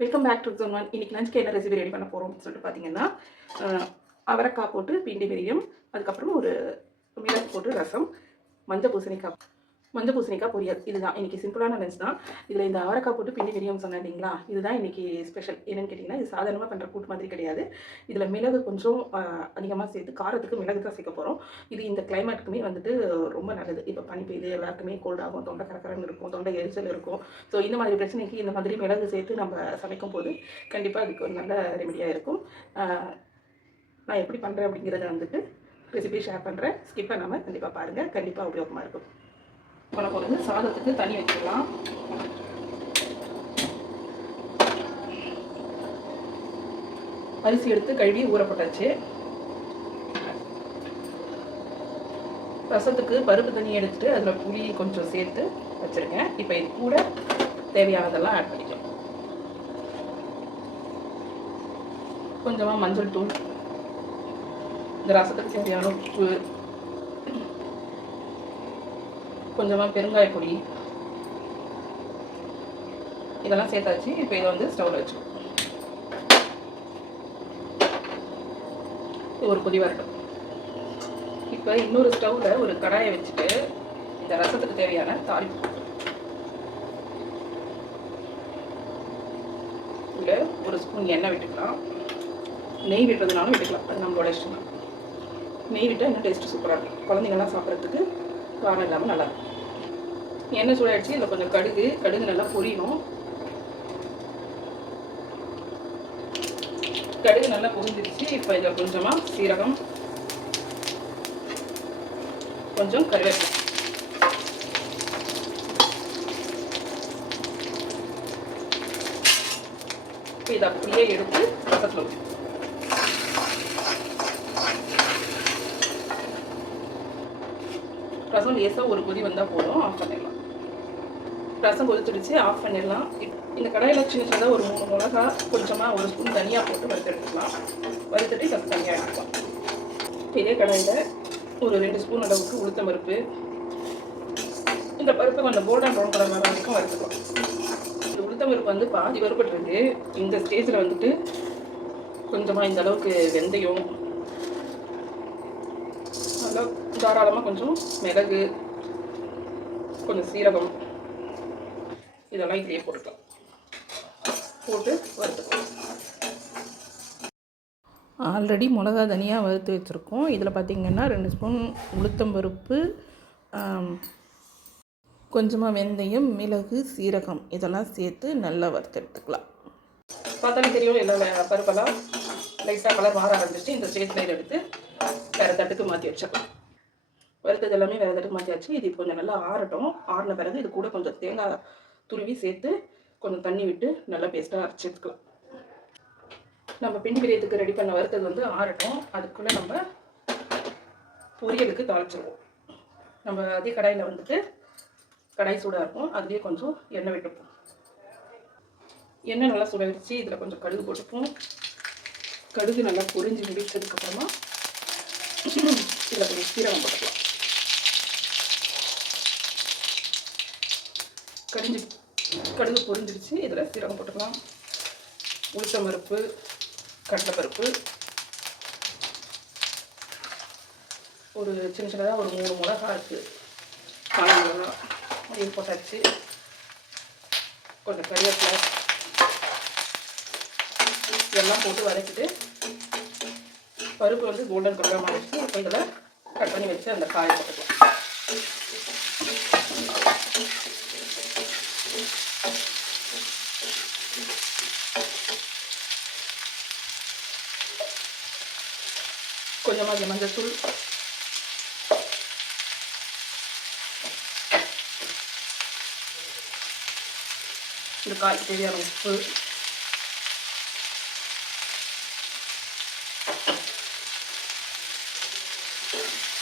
Welcome back to zone one. இன்னைக்கு லஞ்சுக்கு என்ன ரெசிபி ரெடி பண்ண போகிறோம் அப்படின்னு சொல்லிட்டு பார்த்தீங்கன்னா, அவரைக்காய் போட்டு பிண்டி பிரியம், அதுக்கப்புறம் ஒரு மிளகு போட்டு ரசம், மஞ்சள் பூசணிக்காய் பொரியல். இதுதான் இன்றைக்கி சிம்பிளான லஞ்ச் தான். இதில் இந்த அவரைக்காய் போட்டு பிண்டி பிரியம் சொன்னேன் இல்லைங்களா, இதுதான் இன்றைக்கி ஸ்பெஷல். என்னென்னு கேட்டிங்கன்னா, இது சாதாரணமாக பண்ணுற கூட்டு மாதிரி கிடையாது. இதில் மிளகு கொஞ்சம் அதிகமாக சேர்த்து காரத்துக்கு மிளகு தான் சேர்க்க போகிறோம். இது இந்த கிளைமேட்டுக்குமே வந்துட்டு ரொம்ப நல்லது. இப்போ பனி பெய்யுது, எல்லாருக்குமே கோல்ட் ஆகும், தொண்டை கரக்கரன்னு இருக்கும், தொண்டை எரிச்சல் இருக்கும். ஸோ இந்த மாதிரி பிரச்சனைக்கு இந்த மாதிரி மிளகு சேர்த்து நம்ம சமைக்கும் போது கண்டிப்பாக அதுக்கு ஒரு நல்ல ரெமெடியாக இருக்கும். நான் எப்படி பண்ணுறேன் அப்படிங்கிறத வந்துட்டு ரெசிபி ஷேர் பண்ணுறேன். ஸ்கிப் பண்ணாமல் கண்டிப்பாக பாருங்கள், கண்டிப்பாக உபயோகமாக இருக்கும். பண்ண போகிறது சாதத்துக்கு தண்ணி வச்சுக்கலாம். அரிசி எடுத்து கழுவி ஊற போட்டாச்சு. ரசத்துக்கு பருப்பு தண்ணி எடுத்துட்டு அதில் புளி கொஞ்சம் சேர்த்து வச்சுருக்கேன். இப்போ இது கூட தேவையானதெல்லாம் ஆட் பண்ணிக்கலாம். கொஞ்சமாக மஞ்சள் தூள், இந்த ரசத்துக்கு தேவையான உப்பு, கொஞ்சமாக பெருங்காய பொடி, இதெல்லாம் சேர்த்தாச்சு. இப்போ இதை வந்து ஸ்டவ்வில் வச்சுக்கணும். ஒரு கொதி வரட்டும். இப்போ இன்னொரு ஸ்டவ்வில் ஒரு கடாயை வச்சுட்டு இந்த ரசத்துக்கு தேவையான தாளிப்பு இதில் ஒரு ஸ்பூன் எண்ணெய் விட்டுக்கலாம். நெய் விட்டுறதுனாலும் விட்டுக்கலாம், அது நம்மளோட இஷ்டம். நெய் விட்டால் இன்னும் டேஸ்ட்டு சூப்பராக இருக்கும். குழந்தைங்கள்லாம் சாப்பிட்றதுக்கு காரம் இல்லாமல் நல்லாயிருக்கும். எண்ணெய் சூடாகிடுச்சு. இதில் கொஞ்சம் கடுகு நல்லா பொரியணும். கடுகு நல்லா பொரிஞ்சிருச்சு. இப்போ இதில் கொஞ்சமாக சீரகம், கொஞ்சம் கருவேப்பிலை, இப்போ இதை அப்படியே எடுத்து ரசத்தில் ஊற்றணும். ரசம் லேசாக ஒரு கொதி வந்தால் போதும், ஆஃப் பண்ணிடலாம். ரசம் கொதிச்சிடுச்சு, ஆஃப் பண்ணிடலாம். இந்த கடாயில் சின்ன சின்னதாக ஒரு 3 மிளகா, கொஞ்சமாக ஒரு ஸ்பூன் தனியாக போட்டு வறுத்து எடுத்துக்கலாம். வறுத்துட்டு ஃபஸ்ட் தனியாக எடுத்துக்கலாம். இதே கடாயில் ஒரு 2 ஸ்பூன் அளவுக்கு உளுத்தம் பருப்பு, இந்த பருப்பு கொஞ்சம் கோல்டன் ப்ரௌன் கலர் வர வரைக்கும் வறுத்துக்கலாம். இந்த உளுத்தம் பருப்பு வந்து பாதி வறுபட்டுருக்கு. இந்த ஸ்டேஜில் வந்துட்டு கொஞ்சமாக இந்த அளவுக்கு வெந்தயம், நல்லா தாராளமாக கொஞ்சம் மிளகு, கொஞ்சம் சீரகம், இதெல்லாம் இதிலே போட்டுக்கலாம். போட்டு வறுத்துக்கலாம். ஆல்ரெடி மிளகா தனியாக வறுத்து வச்சுருக்கோம். இதில் பார்த்திங்கன்னா 2 ஸ்பூன் உளுத்தம்பருப்பு, கொஞ்சமாக வெந்தயம், மிளகு, சீரகம் இதெல்லாம் சேர்த்து நல்லா வறுத்து எடுத்துக்கலாம். பார்த்தாலே தெரியும், எல்லா பருப்பெல்லாம் லைட்டாக கலர் மாற ஆரம்பிச்சிச்சு. இந்த ஸ்டேஜில் எடுத்து வேறு தட்டுக்கு மாற்றி வச்சிடலாம். வறுத்தது எல்லாமே வேறு தட்டுக்கு மாற்றியாச்சு. இது கொஞ்சம் நல்லா ஆறட்டும். ஆறின பிறகு இது கூட கொஞ்சம் தேங்காய் துருவி சேர்த்து கொஞ்சம் தண்ணி விட்டு நல்லா பேஸ்ட்டாக அரைச்சி எடுத்துக்கலாம். நம்ம பிண்டி பிரியத்துக்கு ரெடி பண்ண வறுத்தது வந்து ஆறட்டும். அதுக்குள்ளே நம்ம பொரியலுக்கு தாளிச்சிருவோம். நம்ம அதே கடாயில் வந்துட்டு கடாய் சூடாக இருக்கும், அதுலேயே கொஞ்சம் எண்ணெய் விட்டுப்போம். எண்ணெய் நல்லா சூடாகிடுச்சு. இதில் கொஞ்சம் கடுகு போட்டுப்போம். கடுகு நல்லா பொரிஞ்சு முடிச்சதுக்கப்புறமா இதில் கொஞ்சம் சீரகம் போட்டுக்கலாம். கடுகு பொரிஞ்சிடுச்சு. இதில் சீரகம் போட்டுக்கலாம். உளுத்தம் பருப்பு, கடலைப்பருப்பு, ஒரு சின்ன சின்னதாக ஒரு 3 மிளகா இருக்குது, காய் மிளகா இது போட்டாச்சு. கொஞ்சம் கருவேப்பிலை இதெல்லாம் போட்டு வதக்கிட்டு பருப்பு வந்து கோல்டன் கலராக மாறிடுச்சு. இப்போ இதில் கட் பண்ணி வச்சு அந்த காயை போட்டுக்கலாம். கொஞ்சமாக மஞ்சள் தூள், இந்த காய்க்கு தேவையான உப்பு,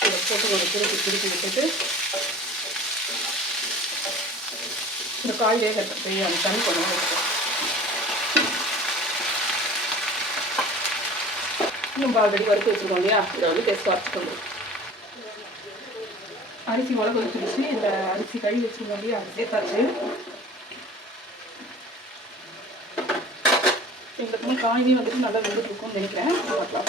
இதை போட்டு ஒரு திருப்பி விட்டுட்டு இந்த காய் வேகிறதுக்கு அந்த தண்ணி கொஞ்சமாக இருக்கும். நம்ம ஆல்ரெடி வறுத்து வச்சுருக்கோம் இல்லையா, இதை வந்து டேஸ்ட்டாக வச்சுக்கணும். அரிசி உலக வச்சுருச்சு. இந்த அரிசி கழுவி வச்சுருக்கோம் இல்லையா, அதை சேர்த்தாச்சு. எங்களுக்கு காயுமே வந்துட்டு நல்லா வெந்துட்டு இருக்கும்னு நினைக்கிறேன். பார்க்கலாம்.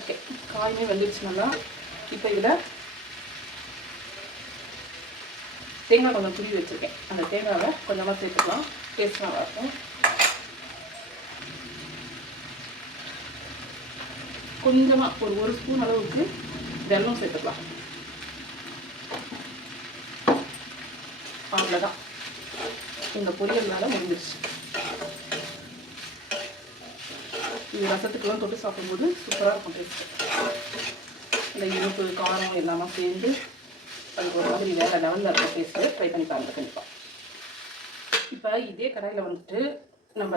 ஓகே, காயுமே வெந்துடுச்சு நல்லா. இப்போ இதில் தேங்காய் கொஞ்சம் துருவி வச்சுருக்கேன். அந்த தேங்காவை கொஞ்சமாக சேர்த்துக்கலாம். டேஸ்ட் நல்லாயிருக்கும். கொஞ்சமாக ஒரு ஸ்பூன் அளவுக்கு வெல்லம் சேர்த்துக்கலாம். அவ்வளோதான், இந்த பொரியல்னால முடிஞ்சிருச்சு. இது ரசத்துக்கெல்லாம் தொட்டு சாப்பிடும்போது சூப்பராக இருக்கும் டேஸ்ட்டு. இந்த இனிப்பு காரம் எல்லாமே சேர்ந்து அதுக்கு ஒரு மாதிரி வேறு லெவலில் இருக்கும் டேஸ்ட்டு. ட்ரை பண்ணி பாருங்கள் கண்டிப்பாக. இப்போ இதே கடாயில் வந்துட்டு நம்ம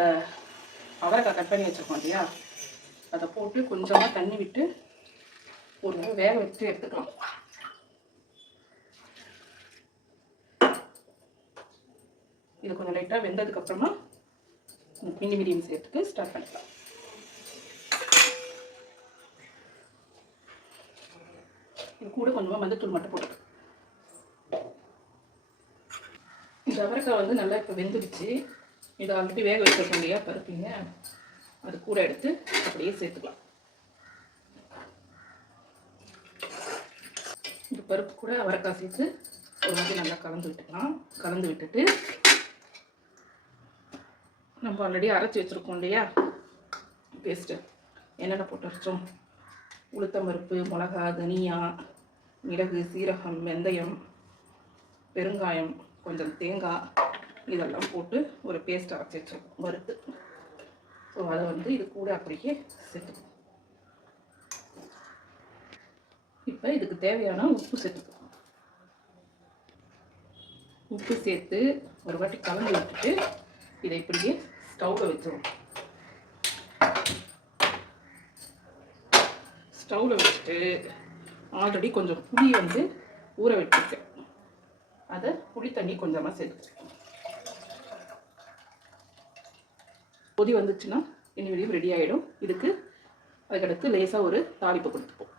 அவரைக்காய் கட் பண்ணி வச்சுருக்கோம் இல்லையா, அதை போட்டு கொஞ்சமாக தண்ணி விட்டு ஒரு வேக வச்சு எடுத்துக்கலாம். இது கொஞ்சம் லைட்டாக வெந்ததுக்கப்புறமா பிண்டி மீடியம் சேர்த்துட்டு ஸ்டார்ட் பண்ணிக்கலாம். இது கூட கொஞ்சமாக மஞ்சத்தூள் மட்டும் போட்டு. இந்த அவரைக்காய் வந்து நல்லா இப்போ வெந்துடுச்சு. இதை ஆல்ரெடி வேக வச்சிருக்கோம் இல்லையா பருப்பிங்க, அது கூட எடுத்து அப்படியே சேர்த்துக்கலாம். இந்த பருப்பு கூட அவரைக்காய் சேர்த்து ஒரு மாதிரி நல்லா கலந்து விட்டுக்கலாம். கலந்து விட்டுட்டு நம்ம ஆல்ரெடி அரைச்சி வச்சுருக்கோம் இல்லையா பேஸ்ட்டு, என்னென்ன போட்டு அரைச்சோம், உளுத்தம்பருப்பு, மிளகா, தனியா, மிளகு, சீரகம், வெந்தயம், பெருங்காயம், கொஞ்சம் தேங்காய், இதெல்லாம் போட்டு ஒரு பேஸ்ட் அரைச்சி வச்சுருக்கோம் வறுத்து. ஸோ அதை வந்து இது கூட அப்படியே சேர்த்துக்கணும். இப்போ இதுக்கு தேவையான உப்பு சேர்த்துக்கணும். உப்பு சேர்த்து ஒரு வாட்டி கலந்து விட்டுட்டு இதை இப்படியே ஸ்டவ்வில் வச்சிடும். ஸ்டவ்வில் வச்சுட்டு ஆல்ரெடி கொஞ்சம் புளி வந்து ஊற வச்சுருக்கேன். அதை புளி தண்ணி கொஞ்சமாக சேர்த்துக்கிறேன். கொதி வந்துச்சுன்னா இனி வெளியும் ரெடி ஆகிடும். இதுக்கு அதுக்கடுத்து லேசாக ஒரு தாளிப்பு கொடுத்துப்போம்.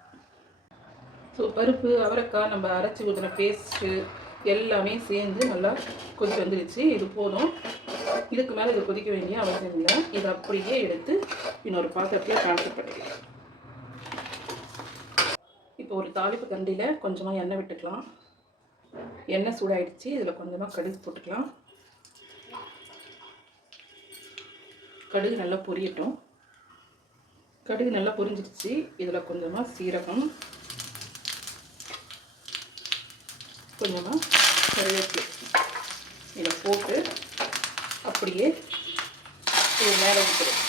ஸோ பருப்பு, அவரைக்காய், நம்ம அரைச்சி ஊற்றின பேஸ்ட்டு எல்லாமே சேர்ந்து நல்லா கொதி வந்துடுச்சு. இது போதும். இதுக்கு மேலே இது கொதிக்க வேண்டிய அவசியம் இல்லை. இதை அப்படியே எடுத்து இன்னொரு பாத்திரத்தில் ட்ரான்ஸ்ஃபர் பண்ணிக்கலாம். இப்போ ஒரு தாளிப்பு கண்டியில் கொஞ்சமாக எண்ணெய் விட்டுக்கலாம். எண்ணெய் சூடாயிடுச்சு. இதில் கொஞ்சமாக கடுகு போட்டுக்கலாம். கடுகு நல்லா பொரியட்டும். கடுகு நல்லா பொரிஞ்சிடுச்சு. இதில் கொஞ்சமாக சீரகம், கொஞ்சமாக கருவேப்பிலை இதை போட்டு அப்படியே இது மேலே ஊற்றுடும்.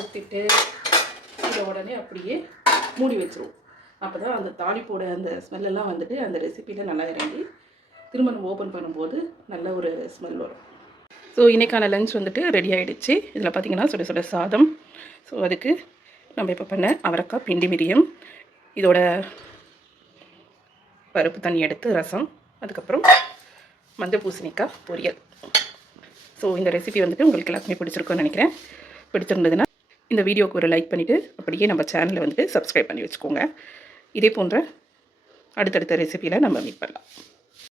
ஊற்றிட்டு இதை உடனே அப்படியே மூடி வச்சிருவோம். அப்போ தான் அந்த தாளிப்போட அந்த ஸ்மெல்லெல்லாம் வந்துட்டு அந்த ரெசிப்பியில் நல்லா இறங்கி திரும்ப நம்ம ஓப்பன் பண்ணும்போது நல்ல ஒரு ஸ்மெல் வரும். ஸோ இன்றைக்கான லஞ்ச் வந்துட்டு ரெடி ஆகிடுச்சு. இதில் பார்த்திங்கன்னா சுட சுட சாதம். ஸோ அதுக்கு நம்ம இப்போ பண்ண அவரைக்காய் பிண்டி மிரியம், இதோட பருப்பு தண்ணி எடுத்து ரசம், அதுக்கப்புறம் மஞ்சள் பூசணிக்காய் பொரியல். ஸோ இந்த ரெசிபி வந்துட்டு உங்களுக்கு எல்லாருக்குமே பிடிச்சிருக்குன்னு நினைக்கிறேன். பிடிச்சிருந்ததுன்னா இந்த வீடியோவுக்கு ஒரு லைக் பண்ணிவிட்டு அப்படியே நம்ம சேனலை வந்துட்டு சப்ஸ்கிரைப் பண்ணி வச்சுக்கோங்க. இதே போன்ற அடுத்தடுத்த ரெசிபியில் நம்ம மீட் பண்ணலாம்.